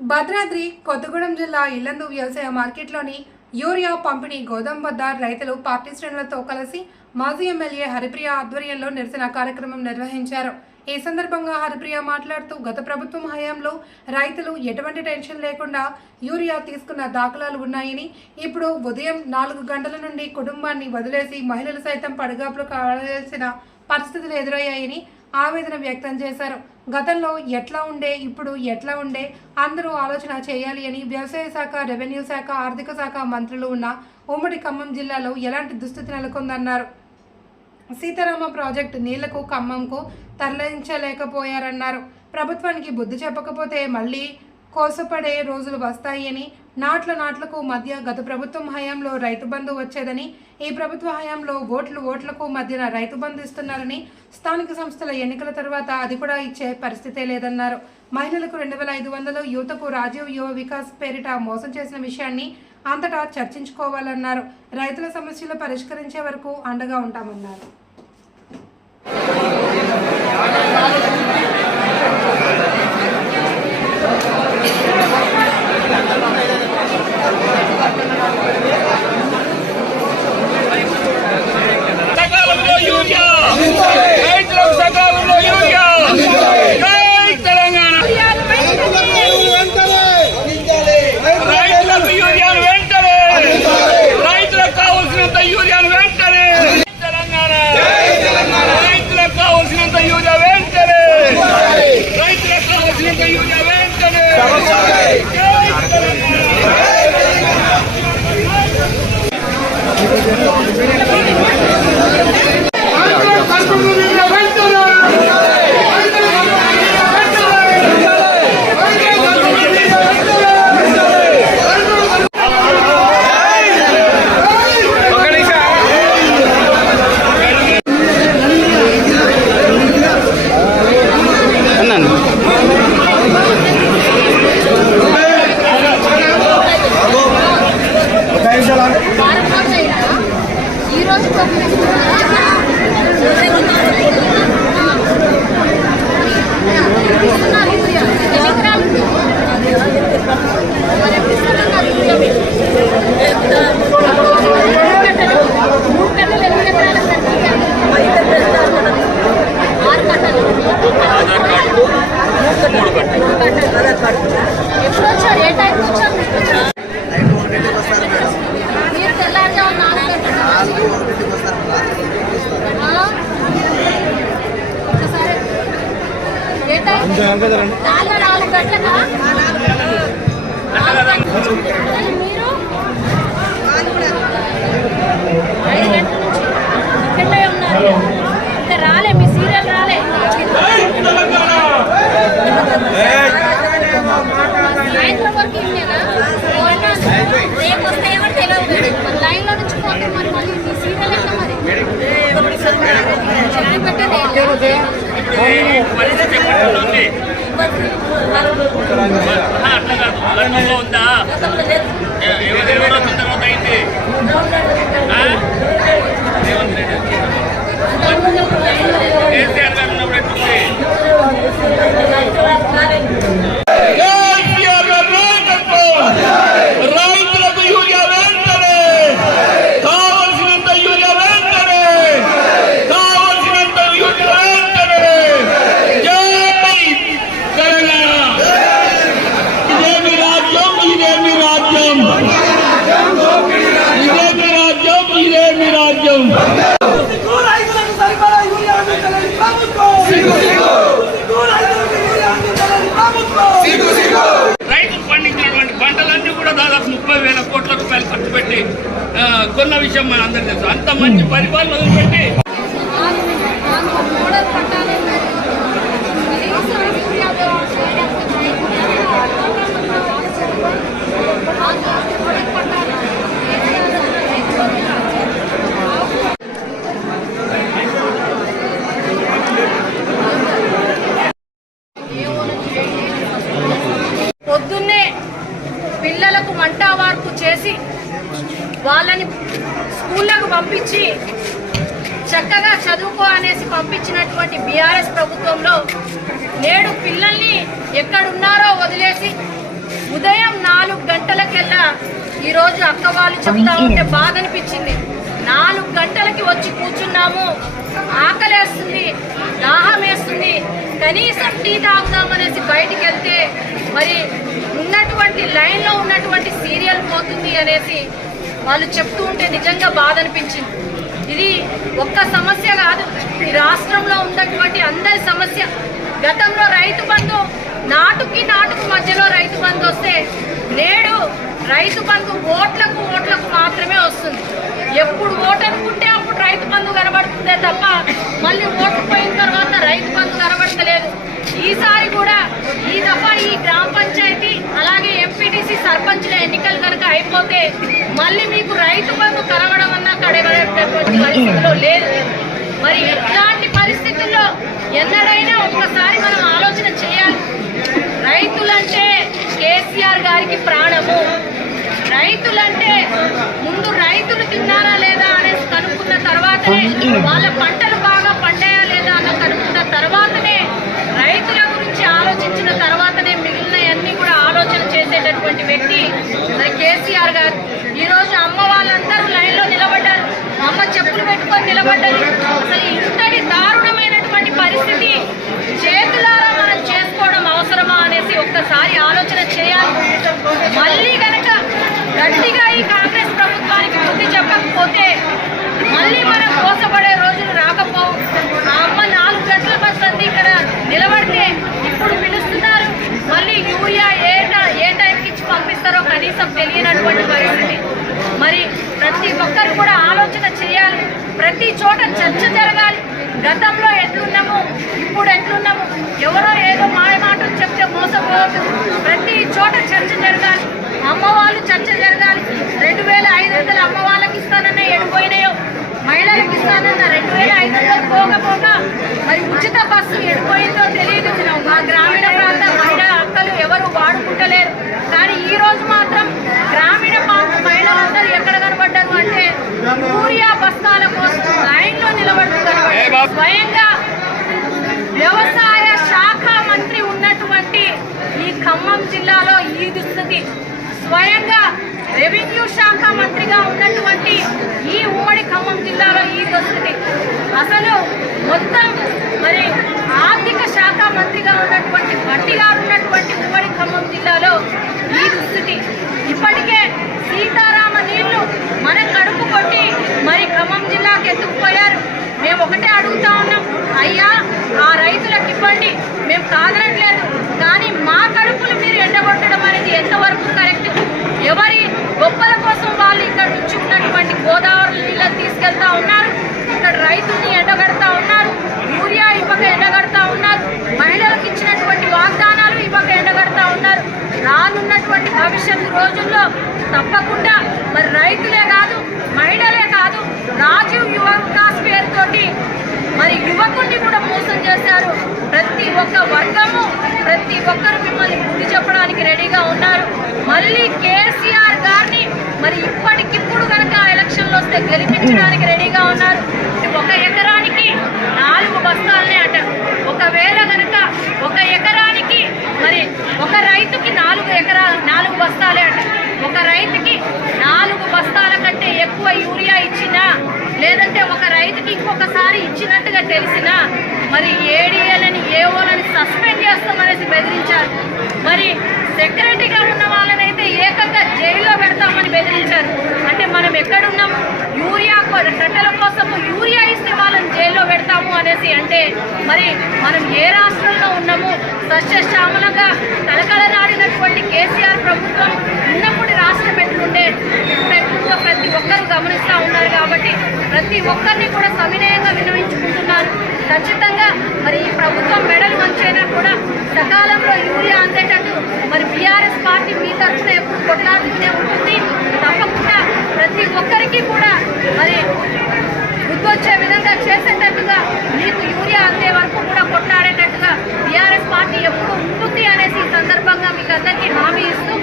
భద్రాద్రి కొత్తగూడెం జిల్లా ఇల్లందు వ్యవసాయ మార్కెట్లోని యూరియా పంపిణీ గోదాం వద్ద రైతులు పార్టీ శ్రేణులతో కలిసి మాజీ ఎమ్మెల్యే హరిప్రియ ఆధ్వర్యంలో నిరసన కార్యక్రమం నిర్వహించారు. ఈ సందర్భంగా హరిప్రియ మాట్లాడుతూ గత ప్రభుత్వం హయాంలో రైతులు ఎటువంటి టెన్షన్ లేకుండా యూరియా తీసుకున్న దాఖలాలు ఉన్నాయని ఇప్పుడు ఉదయం నాలుగు గంటల నుండి కుటుంబాన్ని వదిలేసి మహిళలు సైతం పడిగాపులు కావాల్సిన పరిస్థితులు ఎదురయ్యాయని ఆవేదన వ్యక్తం చేశారు. గతంలో ఎట్లా ఉండే ఇప్పుడు ఎట్లా ఉండే అందరూ ఆలోచన చేయాలి అని వ్యవసాయ శాఖ రెవెన్యూ శాఖ ఆర్థిక శాఖ మంత్రులు ఉన్న ఉమ్మడి ఖమ్మం జిల్లాలో ఎలాంటి దుస్థితి నెలకొందన్నారు. సీతారామ ప్రాజెక్టు నీళ్ళకు ఖమ్మంకు తరలించలేకపోయారన్నారు. ప్రభుత్వానికి బుద్ధి చెప్పకపోతే మళ్ళీ కోసపడే రోజులు వస్తాయని నాట్ల నాట్లకు మధ్య గత ప్రభుత్వం హయాంలో రైతు బంధు వచ్చేదని ఈ ప్రభుత్వ హయాంలో ఓట్లు ఓట్లకు మధ్యన రైతు బంధు ఇస్తున్నారని స్థానిక సంస్థల ఎన్నికల తర్వాత అది కూడా ఇచ్చే పరిస్థితే లేదన్నారు. మహిళలకు రెండు వేల ఐదు వందలు యువతకు రాజీవ్ యువ వికాస్ పేరిట మోసం చేసిన విషయాన్ని అంతటా చర్చించుకోవాలన్నారు. రైతుల సమస్యలు పరిష్కరించే వరకు అండగా ఉంటామన్నారు. అట్లా ఉందా తర్వాత అయింది రేవంత్ రెడ్డి కొన్న విషయం మన అందరికీ తెలుసు అంత మంచి పరిపాలన వదిలిపెట్టి చక్కగా చదువుకో అనేసి పంపించినటువంటి బీఆర్ఎస్ ప్రభుత్వంలో నేడు పిల్లల్ని ఎక్కడున్నారో వదిలేసి ఉదయం నాలుగు గంటలకెల్లా ఈరోజు అక్క వాళ్ళు చెప్తా ఉంటే బాధ అనిపించింది నాలుగు గంటలకి వచ్చి కూర్చున్నాము. ఆకలేస్తుంది దాహం వేస్తుంది కనీసం టీ తాగుదామనేసి బయటికి వెళ్తే మరి ఉన్నటువంటి లైన్లో ఉన్నటువంటి సీరియల్ పోతుంది అనేసి వాళ్ళు చెప్తూ ఉంటే నిజంగా బాధ అనిపించింది ఇది ఒక్క సమస్య కాదు. ఈ రాష్ట్రంలో ఉన్నటువంటి అందరి సమస్య. గతంలో రైతు బంధు నాటుకి నాటుకు మధ్యలో రైతు బంధు వస్తే నేడు రైతు బంధు ఓట్లకు ఓట్లకు మాత్రమే వస్తుంది. ఎప్పుడు ఓటు అనుకుంటే అప్పుడు రైతు బంధు కనబడుతుందే తప్ప మళ్ళీ ఓటు పోయిన తర్వాత రైతు బంధు కనబడతలేదు. ఈసారి కూడా ఈ దఫా ఈ గ్రామ పంచాయతీ అలాగే ఎంపీటీసీ సర్పంచ్ల ఎన్నికలు కనుక అయిపోతే మళ్ళీ మీకు రైతు బంధు కనబడ అన్నా కడగడేటటువంటి పరిస్థితిలో లేదు. మరి ఇట్లాంటి పరిస్థితుల్లో ఎన్నడైనా ఒక్కసారి మనం ఆలోచన చేయాలి. రైతులంటే కేసీఆర్ గారికి ప్రాణము. రైతులంటే ముందు రైతులు తిన్నారా లేదా అనేసి కనుక్కున్న తర్వాతనే వాళ్ళ పంటలు బాగా పండాయా లేదా అని కనుక్కున్న తర్వాతనే రైతుల గురించి ఆలోచించిన తర్వాతనే మిగిలినవన్నీ కూడా ఆలోచన చేసేటటువంటి వ్యక్తి మరి కేసీఆర్ గారు ఈరోజు అమ్మ వాళ్ళందరూ లైన్లో నిలబడ్డారు అమ్మ చెప్పులు పెట్టుకొని నిలబడ్డది అసలు ఇంతటి దారుణమైనటువంటి పరిస్థితి చేతులారా మనం చేసుకోవడం అవసరమా అనేసి ఒక్కసారి ఆలోచన చేయాలి మళ్ళీ గనక గట్టిగా ఈ కాంగ్రెస్ ప్రభుత్వానికి బుద్ధి చెప్పకపోతే మళ్ళీ మనం మోసపడే రోజులు రాకపోవు ఆ అమ్మ నాలుగు గంటల వస్తుంది ఇక్కడ నిలబడితే ఇప్పుడు పిలుస్తున్నారు మళ్ళీ యూరియా ఏ ట- ఏ టైంకి ఇచ్చి పంపిస్తారో కనీసం తెలియనటువంటి పరిస్థితి మరి ప్రతి ఒక్కరు కూడా ఆలోచన చేయాలి ప్రతి చోట చర్చ జరగాలి గతంలో ఎట్లున్నాము ఇప్పుడు ఎట్లున్నాము ఎవరో ఏదో మాయ మాటలు చెప్తే రోజు ప్రతి చోట చర్చ జరగాలి. అమ్మవాళ్ళు చర్చ జరగాలి. రెండు వేల ఐదు వందలు అమ్మ వాళ్ళకి ఇస్తానన్న ఎడిపోయినాయో మహిళలకు ఇస్తానన్న రెండు వేల ఐదు వందలు పోకపోక మరి ఉచిత బస్సు ఎడిపోయిందో తెలియదు. మా గ్రామీణ ప్రాంత మహిళా అక్కలు ఎవరు వాడుకుంటలేరు కానీ ఈ రోజు మాత్రం గ్రామీణ ప్రాంత మహిళలందరూ ఎక్కడ కనబడ్డారు అంటే యూరియా బస్తాల కోసం లైన్లో నిలబడుతున్నారు స్వయంగా వ్యవసాయ శాఖ మంత్రి ఉన్నటువంటి ఈ ఖమ్మం జిల్లాలో ఈ దుస్థితి స్వయంగా రెవెన్యూ శాఖ మంత్రిగా ఉన్నటువంటి ఈ ఉమ్మడి ఖమ్మం జిల్లాలో ఈ దుస్థితి అసలు మొత్తం మరి ఆర్థిక శాఖ మంత్రిగా ఉన్నటువంటి బట్టి గారు ఉన్నటువంటి ఉమ్మడి ఖమ్మం జిల్లాలో ఈ దుస్థితి ఇప్పటికే సీతారామ నీళ్ళు మన కడుపు కొట్టి మరి ఖమ్మం జిల్లాకి ఎత్తుకుపోయారు. మేము ఒకటే అడుగుతా ఉన్నాం అయ్యా ఆ రైతులకు ఇవ్వండి మేము కాదనట్లేదు కానీ మా కడుపులు మీరు అది ఎంతవరకు కరెక్ట్? ఎవరి గొప్పల కోసం వాళ్ళు ఇక్కడ నుంచి ఉన్నటువంటి గోదావరి నీళ్ళని తీసుకెళ్తా ఉన్నారు ఇక్కడ రైతుల్ని ఎండగడతా ఉన్నారు యూరియా ఇవ్వక ఎండగడతా ఉన్నారు మహిళలకు ఇచ్చినటువంటి వాగ్దానాలు ఇవ్వక ఎండగడతా ఉన్నారు. రానున్నటువంటి భవిష్యత్తు రోజుల్లో తప్పకుండా మరి రైతులే కాదు మహిళలే కాదు రాజీవ్ యువ వికాస్ పేరుతోటి మరి యువకుడిని కూడా మోసం చేశారు. ప్రతి ఒక్క వర్గము ప్రతి ఒక్కరు మిమ్మల్ని బుద్ధి చెప్పడానికి రెడీగా ఉన్నారు. మళ్ళీ కేసీఆర్ గారు పెడతాము అంటే మరి మనం ఏ రాష్ట్రంలో ఉన్నాము సస్యశ్యామలంగా కలకలనాడినటువంటి కేసీఆర్ ప్రభుత్వం ఉన్నప్పుడు రాష్ట్రం ఎట్లుండే? ఇప్పుడు ప్రతి ఒక్కరు గమనిస్తూ ఉన్నారు కాబట్టి ప్రతి ఒక్కరిని కూడా సవినయంగా వినియోగించుకుంటున్నారు. ఖచ్చితంగా మరి ఈ ప్రభుత్వం మెడల్ మంచైనా కూడా సకాలంలో యూరియా అందేటట్టు మరి బీఆర్ఎస్ పార్టీ మీ తరఫున ప్రజా అందే వరకు కూడా కొట్లాడేటట్టుగా టీఆర్ఎస్ పార్టీ ఎప్పుడు ఉంటుంది అనేసి ఈ సందర్భంగా మీకు అందరికీ హామీ ఇస్తూ